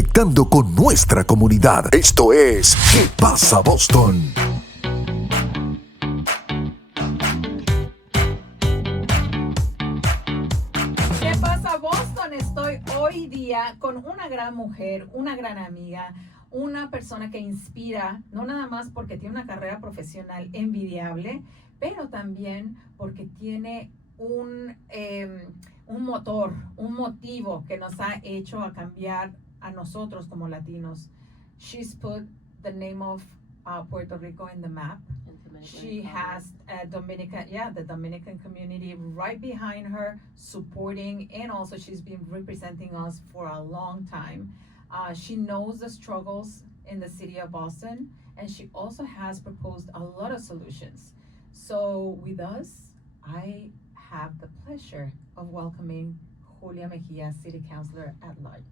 conectando con nuestra comunidad. Esto es ¿Qué pasa, Boston? ¿Qué pasa, Boston? Estoy hoy día con una gran mujer, una gran amiga, una persona que inspira, no nada más porque tiene una carrera profesional envidiable, pero también porque tiene un motor, un motivo que nos ha hecho a cambiar a nosotros como latinos. She's put the name of Puerto Rico in the map. She has the Dominican community right behind her, supporting, and also she's been representing us for a long time. She knows the struggles in the city of Boston, and she also has proposed a lot of solutions. So with us, I have the pleasure of welcoming Julia Mejia, City Councilor at Large.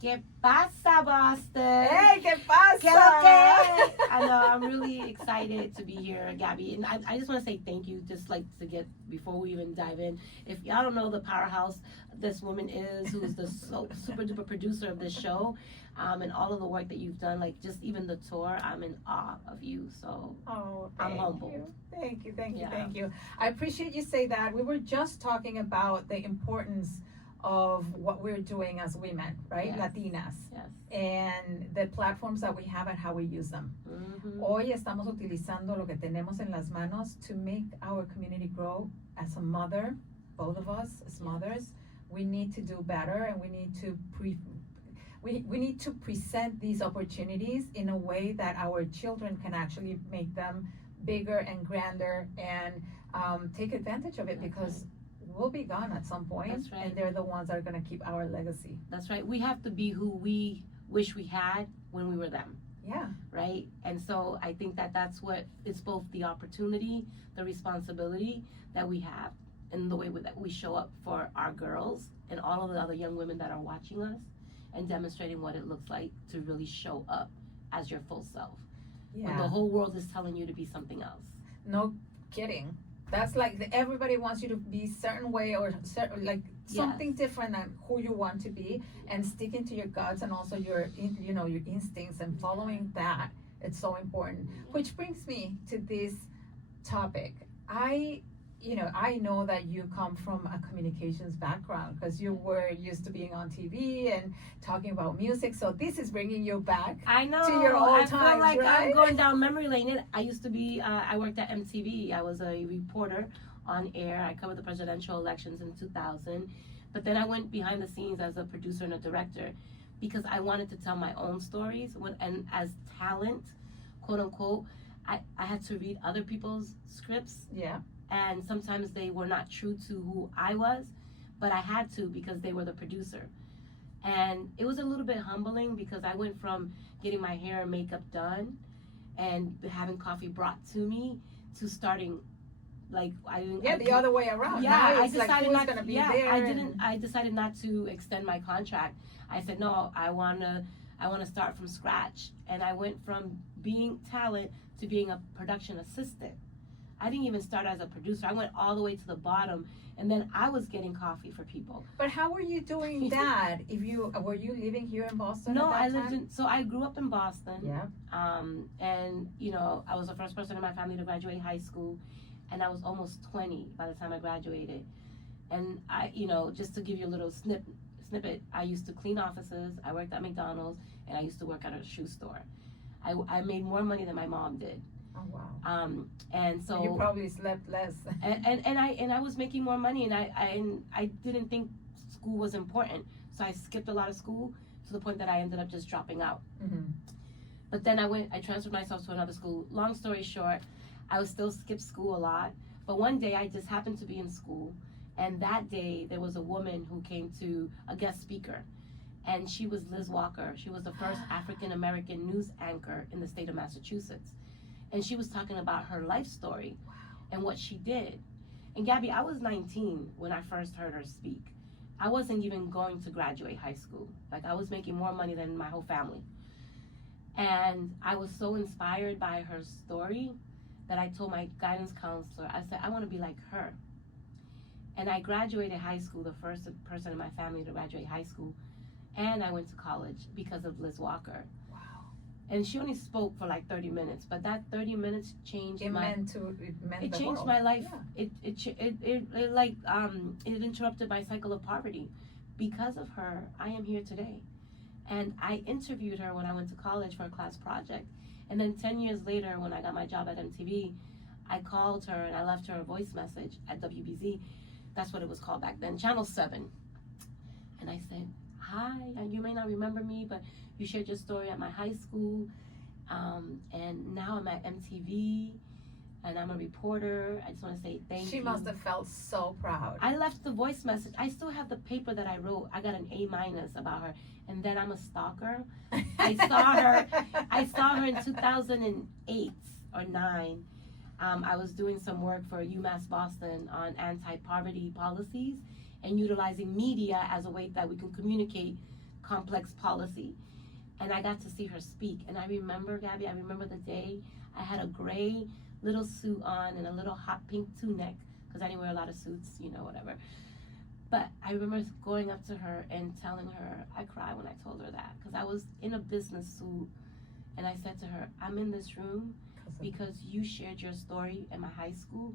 ¿Qué pasa, Boston? Hey, ¿qué pasa? ¿Qué lo que? I know, I'm really excited to be here, Gabby. And I just want to say thank you, just like to get, before we even dive in. If y'all don't know the powerhouse this woman is, who's the super duper producer of this show, and all of the work that you've done, like just even the tour, I'm in awe of you. So I'm humbled. Thank you. I appreciate you say that. We were just talking about the importance of what we're doing as women, right? Yes. Latinas. Yes. And the platforms that we have and how we use them. Mm-hmm. Hoy estamos utilizando lo que tenemos en las manos to make our community grow. As a mother, both of us as mothers, we need to do better, and we need to we need to present these opportunities in a way that our children can actually make them bigger and grander and take advantage of it. That's because we'll be gone at some point. That's right. And they're the ones that are going to keep our legacy. That's right. We have to be who we wish we had when we were them. Yeah. Right? And so I think that that's what, it's both the opportunity, the responsibility that we have, and the way that we show up for our girls and all of the other young women that are watching us, and demonstrating what it looks like to really show up as your full self. Yeah. When the whole world is telling you to be something else. No kidding. That's like everybody wants you to be a certain way, or something different than who you want to be, and sticking to your guts and also your instincts and following that. It's so important. Which brings me to this topic. I know that you come from a communications background because you were used to being on TV and talking about music. So this is bringing you back to your old times, I feel like right? I'm going down memory lane. I used to be, I worked at MTV. I was a reporter on air. I covered the presidential elections in 2000. But then I went behind the scenes as a producer and a director because I wanted to tell my own stories. And as talent, quote unquote, I had to read other people's scripts. Yeah. And sometimes they were not true to who I was, but I had to because they were the producer. And it was a little bit humbling because I went from getting my hair and makeup done and having coffee brought to me to starting the other way around. Yeah, I decided not to be there. I decided not to extend my contract. I said no, I wanna start from scratch. And I went from being talent to being a production assistant. I didn't even start as a producer. I went all the way to the bottom, and then I was getting coffee for people. But how were you doing that? Were you living here in Boston? No, at that time? So I grew up in Boston. Yeah. And I was the first person in my family to graduate high school, and I was almost 20 by the time I graduated. And I, just to give you a little snippet, I used to clean offices. I worked at McDonald's, and I used to work at a shoe store. I made more money than my mom did. Oh wow! And so you probably slept less. and I was making more money, and I didn't think school was important, so I skipped a lot of school to the point that I ended up just dropping out. Mm-hmm. But then I transferred myself to another school. Long story short, I would still skip school a lot. But one day I just happened to be in school, and that day there was a woman who came to a guest speaker, and she was Liz Walker. She was the first African American news anchor in the state of Massachusetts. And she was talking about her life story and what she did. And Gabby, I was 19 when I first heard her speak. I wasn't even going to graduate high school. Like, I was making more money than my whole family. And I was so inspired by her story that I told my guidance counselor, I said, I want to be like her. And I graduated high school, the first person in my family to graduate high school. and I went to college because of Liz Walker. Wow. And she only spoke for like 30 minutes, but that 30 minutes changed It changed world. my life. Yeah. It interrupted my cycle of poverty. Because of her, I am here today. And I interviewed her when I went to college for a class project. And then 10 years later, when I got my job at MTV, I called her and I left her a voice message at WBZ. That's what it was called back then, Channel 7. And I said, hi, you may not remember me, but you shared your story at my high school. And now I'm at MTV and I'm a reporter. I just want to say thank you. She must have felt so proud. I left the voice message. I still have the paper that I wrote. I got an A- about her. And then I'm a stalker. I saw her in 2008 or 9. I was doing some work for UMass Boston on anti-poverty policies and utilizing media as a way that we can communicate complex policy. And I got to see her speak. And I remember, Gabby, the day I had a gray little suit on and a little hot pink tunic, because I didn't wear a lot of suits, whatever. But I remember going up to her and telling her, I cried when I told her that, because I was in a business suit. And I said to her, I'm in this room because you shared your story in my high school,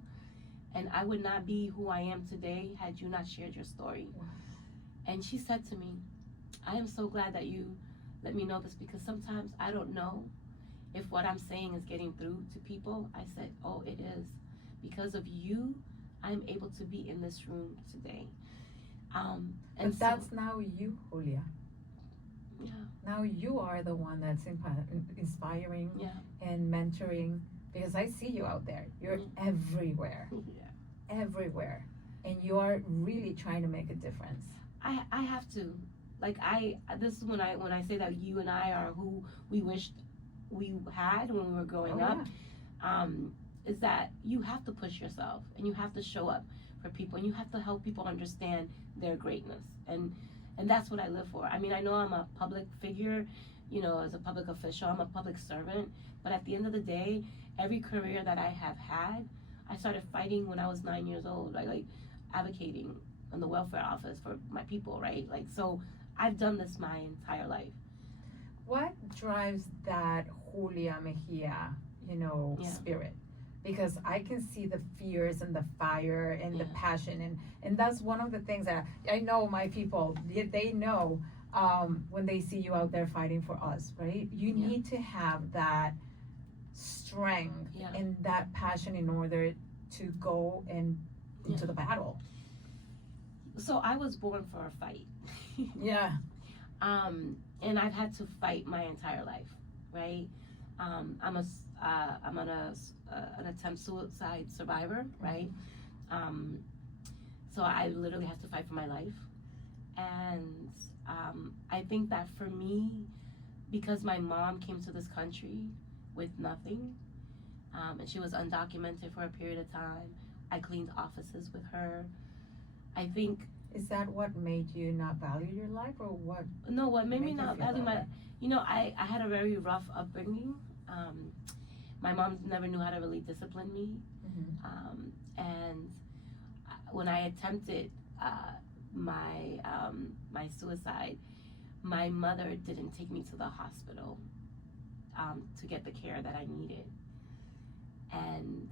and I would not be who I am today had you not shared your story. Wow. And she said to me, I am so glad that you let me know this, because sometimes I don't know if what I'm saying is getting through to people. I said, oh, it is. Because of you, I'm able to be in this room today. And that's now you, Julia. Yeah. Now you are the one that's inspiring and mentoring, because I see you out there. You're everywhere. Yeah. Everywhere. And you are really trying to make a difference. I have to. This is when I say that you and I are who we wished we had when we were growing up. Is that you have to push yourself and you have to show up for people and you have to help people understand their greatness. And that's what I live for. I mean, I know I'm a public figure, as a public official, I'm a public servant, but at the end of the day, every career that I have had, I started fighting when I was 9 years old, right? Like advocating in the welfare office for my people, right? Like, so I've done this my entire life. What drives that Julia Mejia, spirit? Because I can see the fears and the fire and the passion, and that's one of the things that I know my people, they know when they see you out there fighting for us, right? You need to have that strength and that passion in order to go into the battle. So I was born for a fight. And I've had to fight my entire life, right? I'm an attempt suicide survivor, right? So I literally have to fight for my life. And I think that for me, because my mom came to this country with nothing, and she was undocumented for a period of time, I cleaned offices with her. I think... Is that what made you not value your life, or what? No, what made me not value my... I had a very rough upbringing. My mom never knew how to really discipline me. And when I attempted my suicide, my mother didn't take me to the hospital to get the care that I needed. And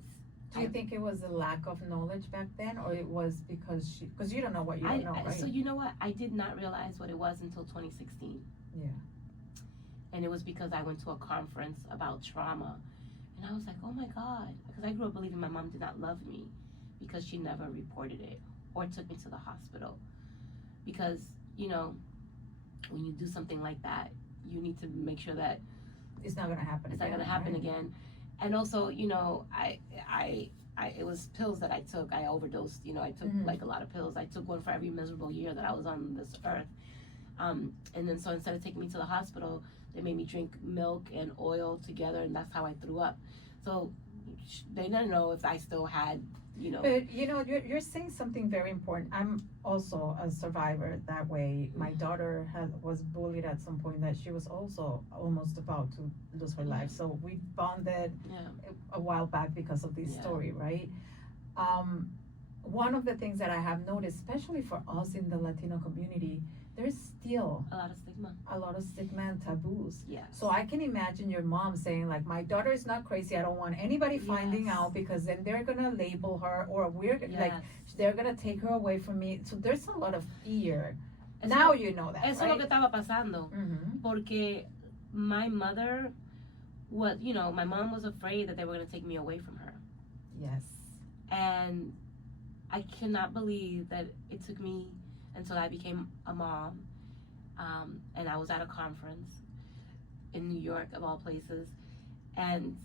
do you think it was a lack of knowledge back then, or it was because you don't know what you don't know, right? So you know what? I did not realize what it was until 2016. Yeah. And it was because I went to a conference about trauma. And I was like, oh my God. Because I grew up believing my mom did not love me because she never reported it or took me to the hospital. Because, when you do something like that, you need to make sure that it's not going to happen. It's not going to happen again. And also, it was pills that I took. I overdosed. I took like a lot of pills. I took one for every miserable year that I was on this earth. And then so instead of taking me to the hospital, they made me drink milk and oil together, and that's how I threw up. So they didn't know if I still had, But you're saying something very important. I'm also a survivor that way. My daughter was bullied at some point that she was also almost about to lose her life. So we bonded a while back because of this story, right? One of the things that I have noticed, especially for us in the Latino community, there's still a lot of stigma. a lot of stigma and taboos. Yes. So I can imagine your mom saying like, my daughter is not crazy. I don't want anybody finding Yes. out, because then they're gonna label her, or we're Yes. like, they're gonna take her away from me. So there's a lot of fear. Eso Now lo- you know that, Eso es right? lo que estaba pasando. Mhm. Porque my mother was, my mom was afraid that they were going to take me away from her. Yes. And I cannot believe that it took me until I became a mom, and I was at a conference in New York, of all places, and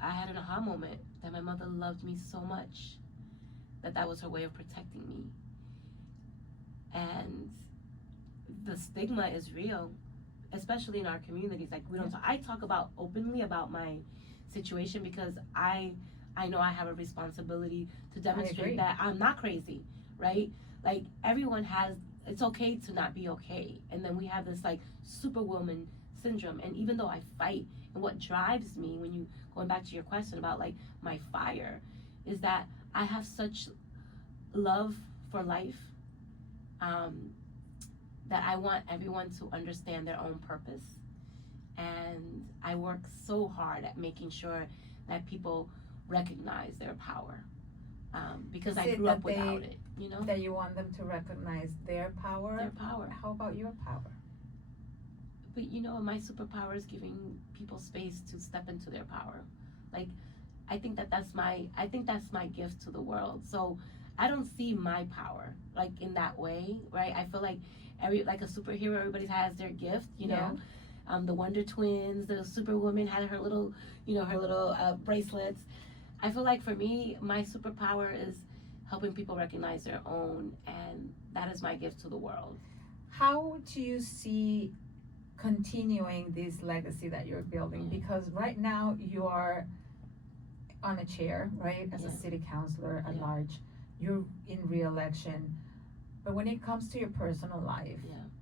I had an aha moment that my mother loved me so much that was her way of protecting me. And the stigma is real, especially in our communities. Like, we don't I talk openly about my situation because I know I have a responsibility to demonstrate that I'm not crazy, right? Like, everyone it's okay to not be okay. And then we have this like superwoman syndrome. And even though I fight, and what drives me, going back to your question about like my fire, is that I have such love for life, that I want everyone to understand their own purpose. And I work so hard at making sure that people recognize their power, because I grew up without it, That you want them to recognize their power? Their power. How about your power? But my superpower is giving people space to step into their power. Like, I think that's my gift to the world. So I don't see my power like in that way, right? I feel like like a superhero, everybody has their gift, the Wonder Twins, the Superwoman had her little, bracelets. I feel like for me, my superpower is helping people recognize their own, and that is my gift to the world. How do you see continuing this legacy that you're building? Because right now you are on a chair, right, as a city councilor at large. You're in re-election, but when it comes to your personal life,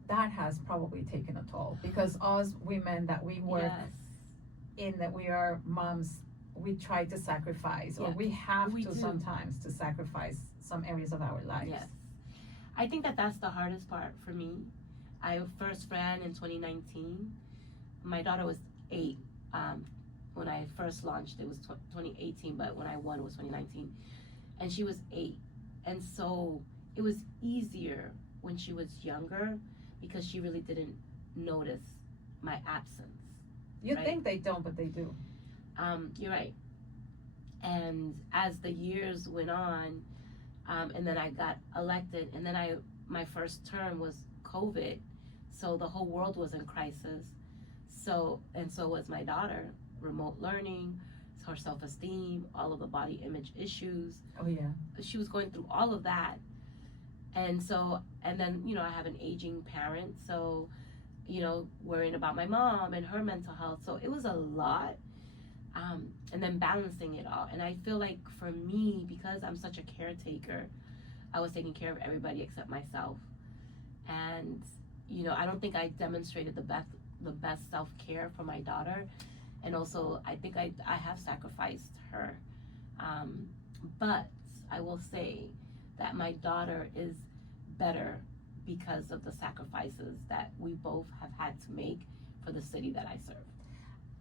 that has probably taken a toll, because us women that we work in, that we are moms, we try to sacrifice, or we have to sometimes to sacrifice some areas of our lives. Yes, I think that's the hardest part for me. I first ran in 2019. My daughter was 8. When I first launched, it was 2018, but when I won, it was 2019, and she was 8. And so it was easier when she was younger, because she really didn't notice my absence. You think they don't, but they do. You're right. And as the years went on, and then I got elected, and then my first term was COVID, so the whole world was in crisis. So was my daughter. Remote learning, her self-esteem, all of the body image issues. Oh yeah. She was going through all of that. And then, I have an aging parent, so, worrying about my mom and her mental health. So it was a lot. And then balancing it all. And I feel like for me, because I'm such a caretaker, I was taking care of everybody except myself. And, I don't think I demonstrated the best self-care for my daughter. And also, I think I have sacrificed her. But I will say that my daughter is better because of the sacrifices that we both have had to make for the city that I serve.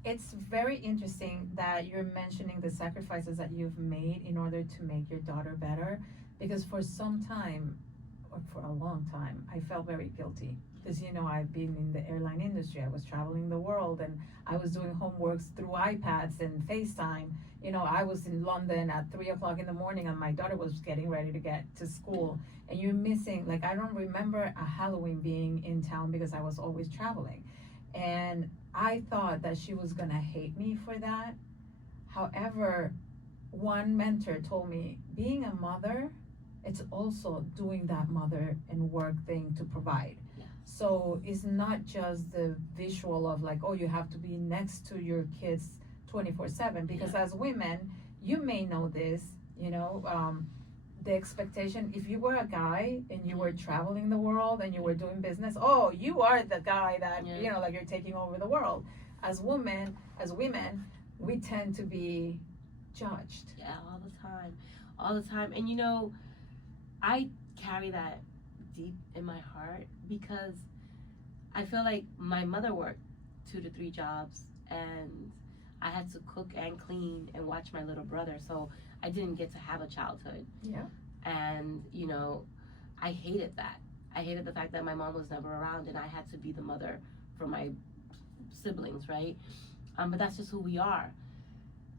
It's very interesting that you're mentioning the sacrifices that you've made in order to make your daughter better, because for some time, or for a long time, I felt very guilty. Because, I've been in the airline industry. I was traveling the world, and I was doing homeworks through iPads and FaceTime. I was in London at 3:00 in the morning, and my daughter was getting ready to get to school. And you're missing, like, I don't remember a Halloween being in town because I was always traveling. And I thought that she was gonna hate me for that. However, one mentor told me, being a mother, it's also doing that mother and work thing to provide. So it's not just the visual of like, oh, you have to be next to your kids 24/7, because as women, you may know this, the expectation, if you were a guy and you were traveling the world and you were doing business, oh, you are the guy that, like you're taking over the world. As women, we tend to be judged. All the time. And I carry that deep in my heart because I feel like my mother worked 2 to 3 jobs and I had to cook and clean and watch my little brother, so I didn't get to have a childhood. Yeah. And, you know, I hated that. I hated the fact that my mom was never around and I had to be the mother for my siblings, right? But that's just who we are.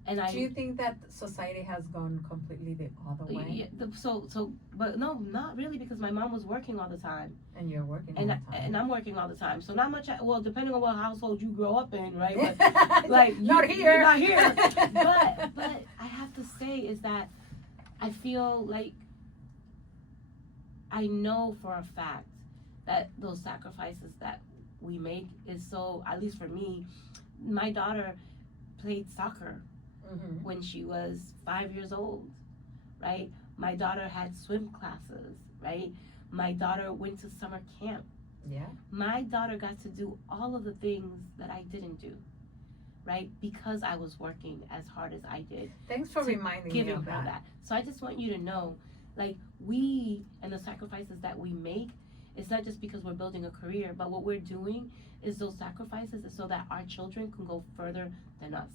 And Do you think that society has gone completely the other way? Yeah, but no, not really, because my mom was working all the time. And you're working all the time. And I'm working all the time. So not much, well, depending on what household you grow up in, right? But like, not here. Not here. But I have to say is that I feel like I know for a fact that those sacrifices that we make is so, at least for me, my daughter played soccer when she was 5 years old, right? My daughter had swim classes, right? My daughter went to summer camp. Yeah. My daughter got to do all of the things that I didn't do, right? Because I was working as hard as I did. Thanks for reminding me of that. So I just want you to know, like, we and the sacrifices that we make, it's not just because we're building a career, but what we're doing is those sacrifices is so that our children can go further than us.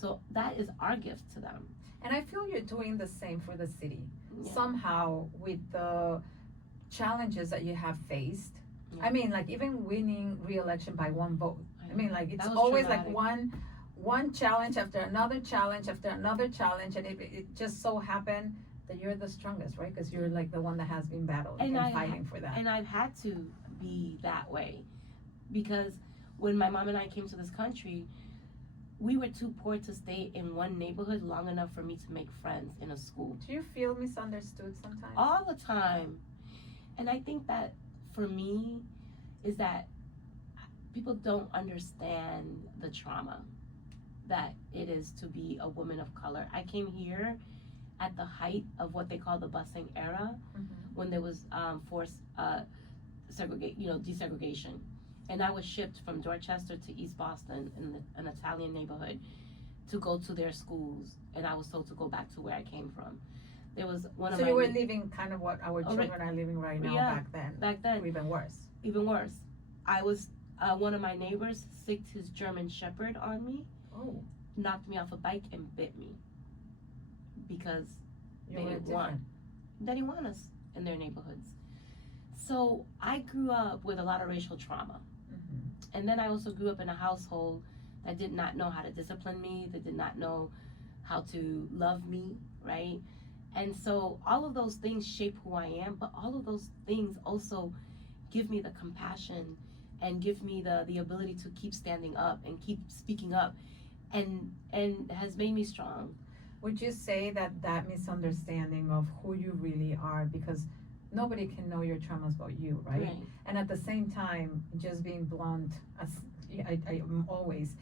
So that is our gift to them. And I feel you're doing the same for the city. Yeah. Somehow, with the challenges that you have faced. Yeah. I mean, like, even winning re-election by 1 vote. I mean, like, it's That was always traumatic. like one challenge after another challenge after another challenge, and it just so happened that you're the strongest, right? Because you're like the one that has been battling and fighting for that. And I've had to be that way, because when my mom and I came to this country, we were too poor to stay in one neighborhood long enough for me to make friends in a school. Do you feel misunderstood sometimes? All the time. And I think that for me is that people don't understand the trauma that it is to be a woman of color. I came here at the height of what they call the busing era, when there was forced desegregation. And I was shipped from Dorchester to East Boston in an Italian neighborhood to go to their schools, and I was told to go back to where I came from. There was one of my... So you were living kind of what our children are living right now back then. Back then. Even worse. Even worse. I was, one of my neighbors sicked his German Shepherd on me, knocked me off a bike and bit me because they didn't want us in their neighborhoods. So I grew up with a lot of racial trauma. And then I also grew up in a household that did not know how to discipline me, that did not know how to love me, right? And so all of those things shape who I am, but all of those things also give me the compassion and give me the ability to keep standing up and keep speaking up, and has made me strong. Would you say that misunderstanding of who you really are, because nobody can know your traumas but you, right? And at the same time, just being blunt, as I'm always,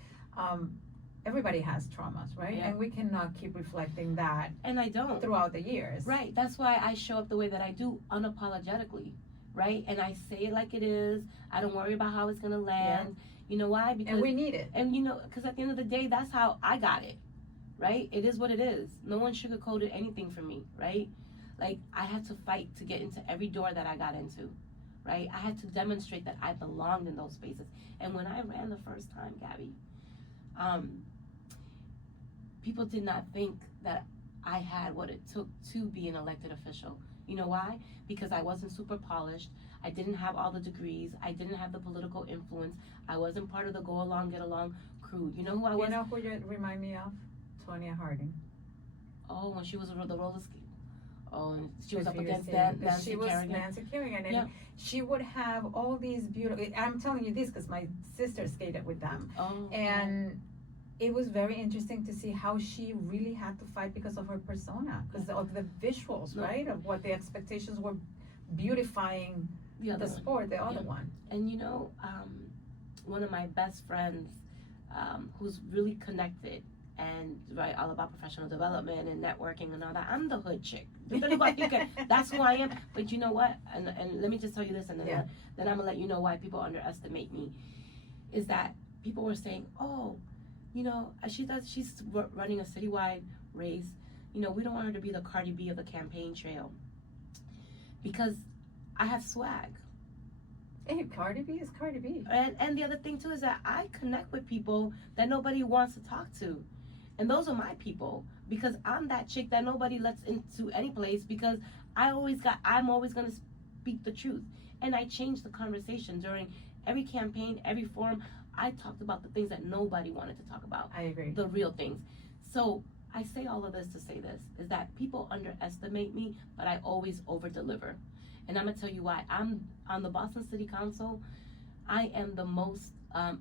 everybody has traumas, right? Yeah. And we cannot keep reflecting that. And I don't. Throughout the years. Right. That's why I show up the way that I do, unapologetically, right? And I say it like it is. I don't worry about how it's going to land. Yeah. You know why? Because, and we need it. And, you know, because at the end of the day, that's how I got it, right? It is what it is. No one sugarcoated anything for me, right? Like, I had to fight to get into every door that I got into, right? I had to demonstrate that I belonged in those spaces. And when I ran the first time, Gabby, people did not think that I had what it took to be an elected official. You know why? Because I wasn't super polished. I didn't have all the degrees. I didn't have the political influence. I wasn't part of the go along, get along crew. You know who I was? You know who you remind me of? Tonya Harding. Oh, when she was on the roller skate. Oh, and she was up against Nancy Kerrigan, and she would have all these beautiful. I'm telling you this because my sister skated with them, and it was very interesting to see how she really had to fight because of her persona, because of the visuals, right? Of what the expectations were, beautifying the sport, the other one. And you know, one of my best friends, who's really connected and all about professional development and networking and all that. I'm the hood chick. That's who I am. But you know what? And let me just tell you this, and then I'm gonna let you know why people underestimate me. Is that people were saying, oh, you know, she's running a citywide race. You know, we don't want her to be the Cardi B of the campaign trail, because I have swag. Hey, Cardi B is Cardi B. And the other thing too is that I connect with people that nobody wants to talk to. And those are my people, because I'm that chick that nobody lets into any place, because I'm always going to speak the truth. And I change the conversation during every campaign, every forum. I talked about the things that nobody wanted to talk about. I agree. The real things. So I say all of this to say this, is that people underestimate me, but I always over deliver. And I'm gonna tell you why. I'm on the Boston City Council. I am the most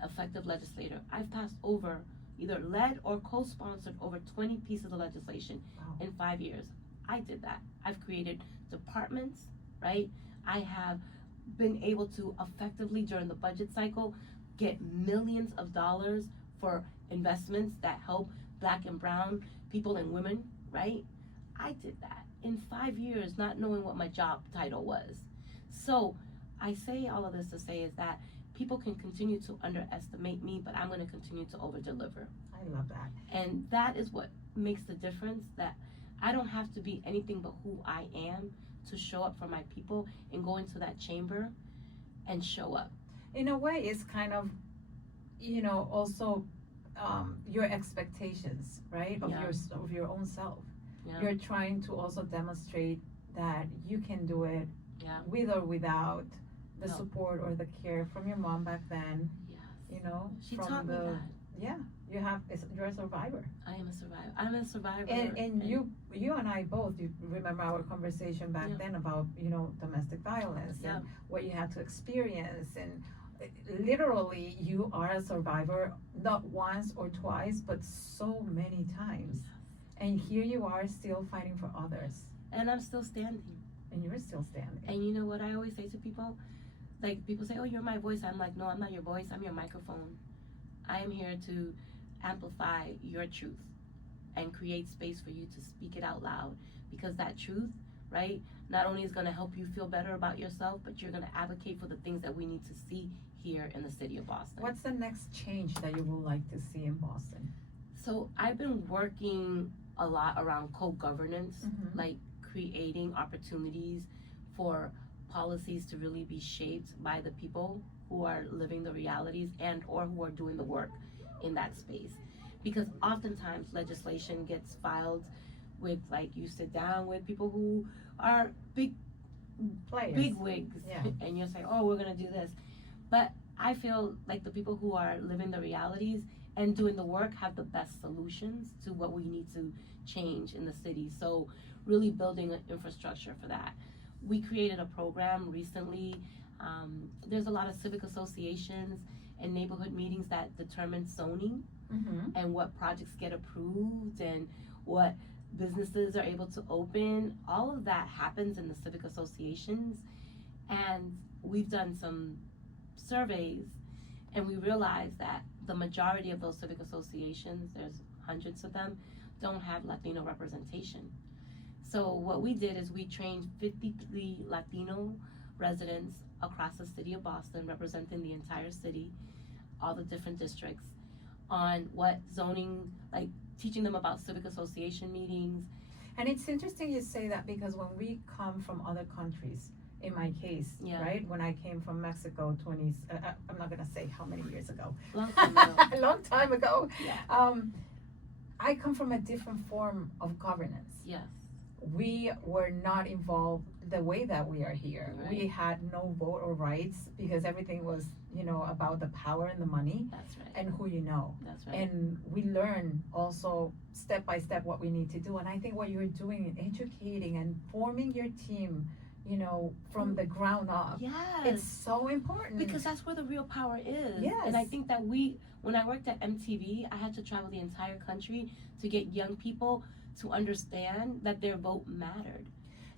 effective legislator. I've passed over, either led or co-sponsored over 20 pieces of legislation in 5 years. I did that. I've created departments, right? I have been able to effectively, during the budget cycle, get millions of dollars for investments that help Black and brown people and women, right? I did that in 5 years, not knowing what my job title was. So I say all of this to say is that people can continue to underestimate me, but I'm going to continue to over deliver. I love that. And that is what makes the difference, that I don't have to be anything but who I am to show up for my people and go into that chamber and show up. In a way, it's kind of, also your expectations, right? Of your own self. Yeah. You're trying to also demonstrate that you can do it with or without the support or the care from your mom back then. Yes. She from taught me that. Yeah, you're a survivor. I am a survivor. I'm a survivor. And you and I both, you remember our conversation back then about, domestic violence and what you had to experience, and literally you are a survivor, not once or twice, but so many times. And here you are still fighting for others. And I'm still standing. And you're still standing. And you know what I always say to people? Like, people say, oh, you're my voice. I'm like, no, I'm not your voice. I'm your microphone. I am here to amplify your truth and create space for you to speak it out loud. Because that truth, right, not only is going to help you feel better about yourself, but you're going to advocate for the things that we need to see here in the city of Boston. What's the next change that you would like to see in Boston? So I've been working a lot around co-governance, like creating opportunities for policies to really be shaped by the people who are living the realities and or who are doing the work in that space. Because oftentimes legislation gets filed with, like, you sit down with people who are big wigs, and you say, oh, we're gonna do this. But I feel like the people who are living the realities and doing the work have the best solutions to what we need to change in the city. So really building an infrastructure for that. We created a program recently. There's a lot of civic associations and neighborhood meetings that determine zoning and what projects get approved and what businesses are able to open. All of that happens in the civic associations. And we've done some surveys, and we realized that the majority of those civic associations, there's hundreds of them, don't have Latino representation. So what we did is we trained 53 Latino residents across the city of Boston, representing the entire city, all the different districts, on what zoning, like teaching them about civic association meetings. And it's interesting you say that, because when we come from other countries, in my case, right? When I came from Mexico, I'm not gonna say how many years ago. Long time ago. A long time ago. Yeah. I come from a different form of governance. Yes. We were not involved the way that we are here. Right. We had no vote or rights, because everything was, about the power and the money. That's right. And who you know. That's right. And we learn also step by step what we need to do. And I think what you're doing in educating and forming your team, from the ground up. Yes. It's so important. Because that's where the real power is. Yes. And I think that when I worked at MTV, I had to travel the entire country to get young people to understand that their vote mattered.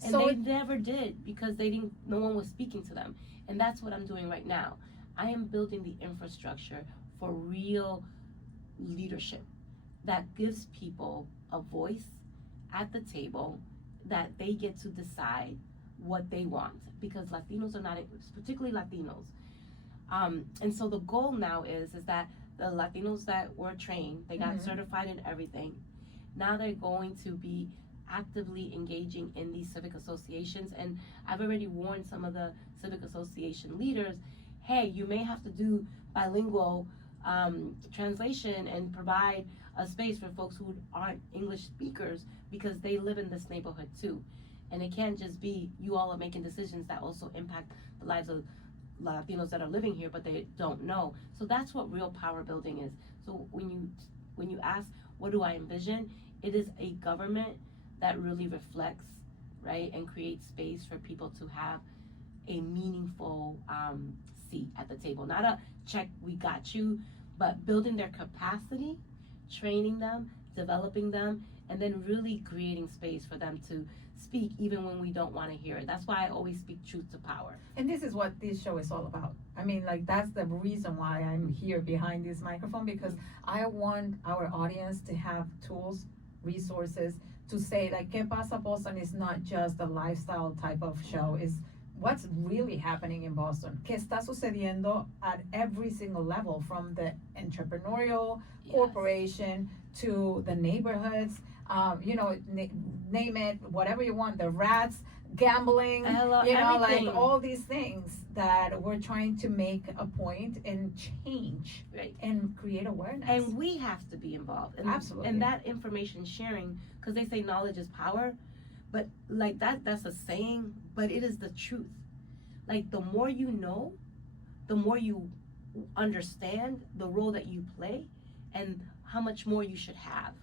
And so they never did, because no one was speaking to them. And that's what I'm doing right now. I am building the infrastructure for real leadership that gives people a voice at the table, that they get to decide what they want, because Latinos are not, particularly Latinos. And so the goal now is that the Latinos that were trained, they got certified in everything. Now they're going to be actively engaging in these civic associations. And I've already warned some of the civic association leaders, hey, you may have to do bilingual translation and provide a space for folks who aren't English speakers, because they live in this neighborhood too. And it can't just be you all are making decisions that also impact the lives of Latinos that are living here, but they don't know. So that's what real power building is. So when you ask, what do I envision? It is a government that really reflects, right, and creates space for people to have a meaningful seat at the table. Not a check, we got you, but building their capacity, training them, developing them, and then really creating space for them to speak even when we don't want to hear it. That's why I always speak truth to power. And this is what this show is all about. I mean, like, that's the reason why I'm here behind this microphone, because I want our audience to have tools, resources to say, like, ¿Qué pasa Boston is not just a lifestyle type of show. It's what's really happening in Boston. ¿Qué está sucediendo at every single level, from the entrepreneurial corporation to the neighborhoods, you know, name it, whatever you want, the rats, gambling, you know, everything. like all these things that we're trying to make a point and change, right, and create awareness. And we have to be involved. And, absolutely. And that information sharing, because they say knowledge is power, but like that's a saying, but it is the truth. Like, the more you know, the more you understand the role that you play and how much more you should have.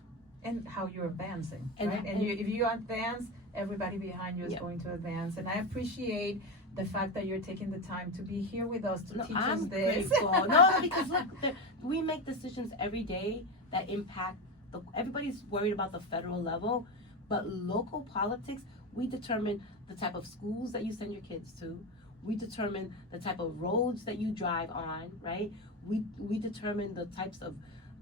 And how you're advancing, and, right? And if you advance, everybody behind you is going to advance. And I appreciate the fact that you're taking the time to be here with us to teach us this. Grateful. No, because look, we make decisions every day that impact everybody's worried about the federal level, but local politics, we determine the type of schools that you send your kids to. We determine the type of roads that you drive on, right? We determine the types of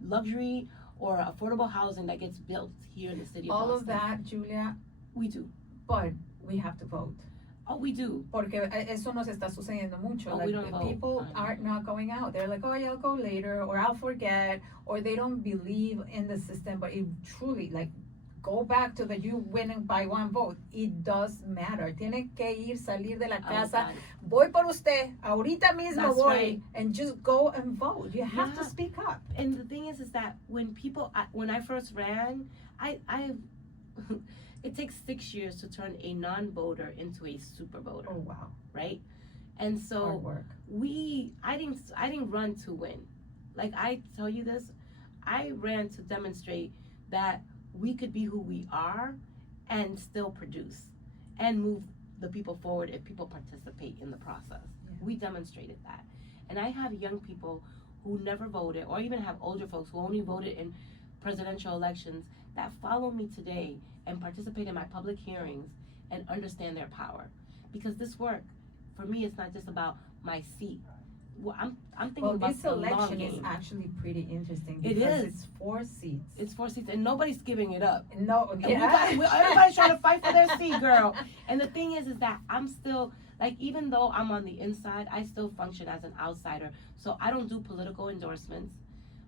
luxury or affordable housing that gets built here in the city of Boston. All of that, Julia, we do. But we have to vote. Oh, we do. Porque eso nos está sucediendo mucho. Oh, like, we don't vote. People are not going out. They're like, oh, yeah, I'll go later, or I'll forget, or they don't believe in the system. But it truly, like, go back to the you winning by one vote. It does matter. Tiene que ir, salir de la casa. Voy por usted. Ahorita mismo That's voy. right. And just go and vote. You have to speak up. And the thing is that when I first ran, it takes 6 years to turn a non-voter into a super voter. Oh, wow. Right? And so hard work. I didn't run to win. Like, I tell you this, I ran to demonstrate that we could be who we are and still produce and move the people forward if people participate in the process. Yeah. We demonstrated that. And I have young people who never voted, or even have older folks who only voted in presidential elections, that follow me today and participate in my public hearings and understand their power. Because this work, for me, it's not just about my seat. Well, I'm thinking about this the long election game. is actually pretty interesting It because is. it's 4 seats. It's 4 seats, and nobody's giving it up. No, And yeah. everybody's trying to fight for their seat, girl. And the thing is that I'm still, like, even though I'm on the inside, I still function as an outsider. So I don't do political endorsements,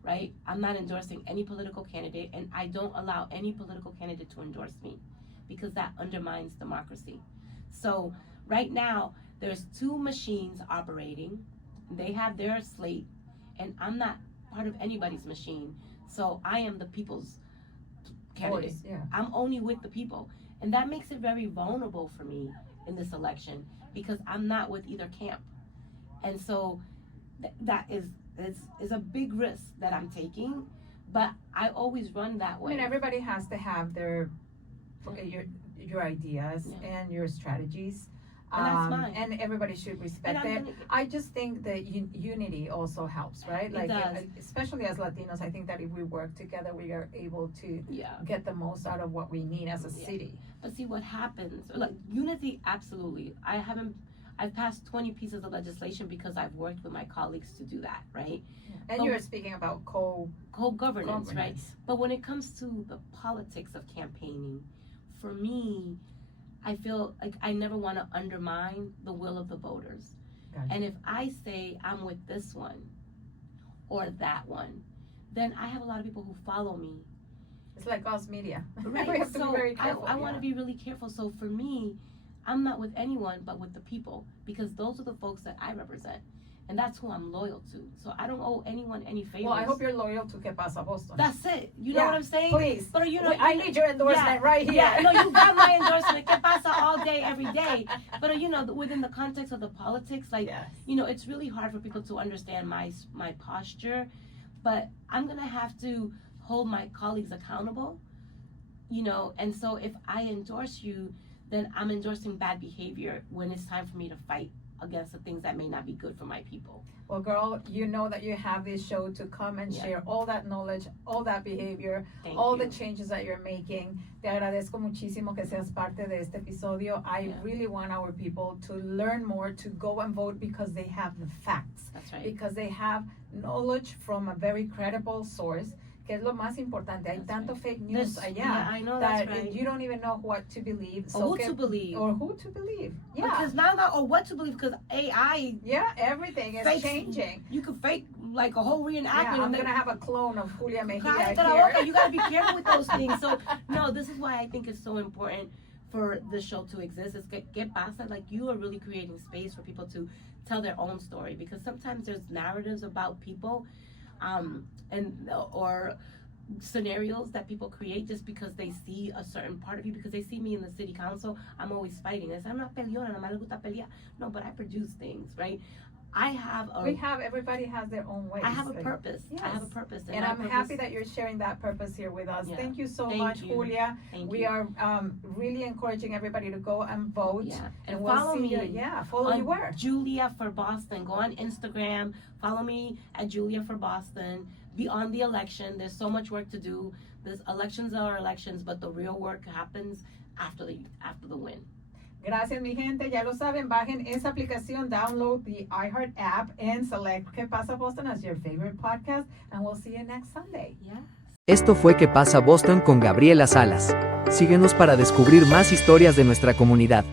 right? I'm not endorsing any political candidate, and I don't allow any political candidate to endorse me, because that undermines democracy. So right now, there's 2 machines operating. They have their slate, and I'm not part of anybody's machine. So I am the people's candidate. Voice, yeah. I'm only with the people. And that makes it very vulnerable for me in this election, because I'm not with either camp. And so that is a big risk that I'm taking, but I always run that way. I mean, everybody has to have your ideas and your strategies. And that's mine. And everybody should respect it. I just think that unity also helps, right? It does. Especially as Latinos, I think that if we work together, we are able to get the most out of what we need as a city. But see what happens, like, unity, absolutely. I've passed 20 pieces of legislation because I've worked with my colleagues to do that, right? Yeah. And you're speaking about co-governance, right? But when it comes to the politics of campaigning, for me, I feel like I never want to undermine the will of the voters. Gotcha. And if I say I'm with this one or that one, then I have a lot of people who follow me It's like us media. Right. We have to So be very careful. I want to be really careful. So for me, I'm not with anyone but with the people, because those are the folks that I represent. And that's who I'm loyal to. So I don't owe anyone any favors. Well, I hope you're loyal to ¿Qué pasa, Boston? That's it. You know what I'm saying? Please. But you know, I need your endorsement right here. Yeah, no, you got my endorsement. ¿Qué pasa all day, every day? But you know, within the context of the politics, like, Yes. you know, it's really hard for people to understand my posture. But I'm gonna have to hold my colleagues accountable. You know, and so if I endorse you, then I'm endorsing bad behavior when it's time for me to fight against the things that may not be good for my people. Well, girl, you know that you have this show to come and share all that knowledge, all that behavior, all the changes that you're making. Te agradezco muchísimo que seas parte de este episodio. I really want our people to learn more, to go and vote because they have the facts. That's right. Because they have knowledge from a very credible source. Que es lo más importante. Hay tanto fake news allá I know that that's right. you don't even know what to believe. Or who to believe. Or who to believe. Yeah. Because now, or what to believe, because AI. Yeah, everything is changing. You could fake like a whole reenactment. Yeah, I'm going to have a clone of Julia Mejia here. You got to be careful with those things. So, no, this is why I think it's so important for the show to exist. Is ¿Qué pasa? Like, you are really creating space for people to tell their own story. Because sometimes there's narratives about people or scenarios that people create just because they see a certain part of you. Because they see me in the city council, I'm always fighting. They say, I'm not peleona, no me gusta pelear. No, but I produce things, right? Everybody has their own ways. I have a purpose. Yes. I have a purpose. And I'm happy that you're sharing that purpose here with us. Yeah. Thank you so much, Julia. We are really encouraging everybody to go and vote. Yeah. And follow me. Follow you where? Julia for Boston. Go on Instagram. Follow me at Julia for Boston. Be on the election. There's so much work to do. There's elections are elections, but the real work happens after the win. Gracias, mi gente. Ya lo saben, bajen esa aplicación, download the iHeart app, and select ¿Qué pasa Boston as your favorite podcast, and we'll see you next Sunday. Yeah. Esto fue ¿Qué pasa Boston con Gabriela Salas. Síguenos para descubrir más historias de nuestra comunidad.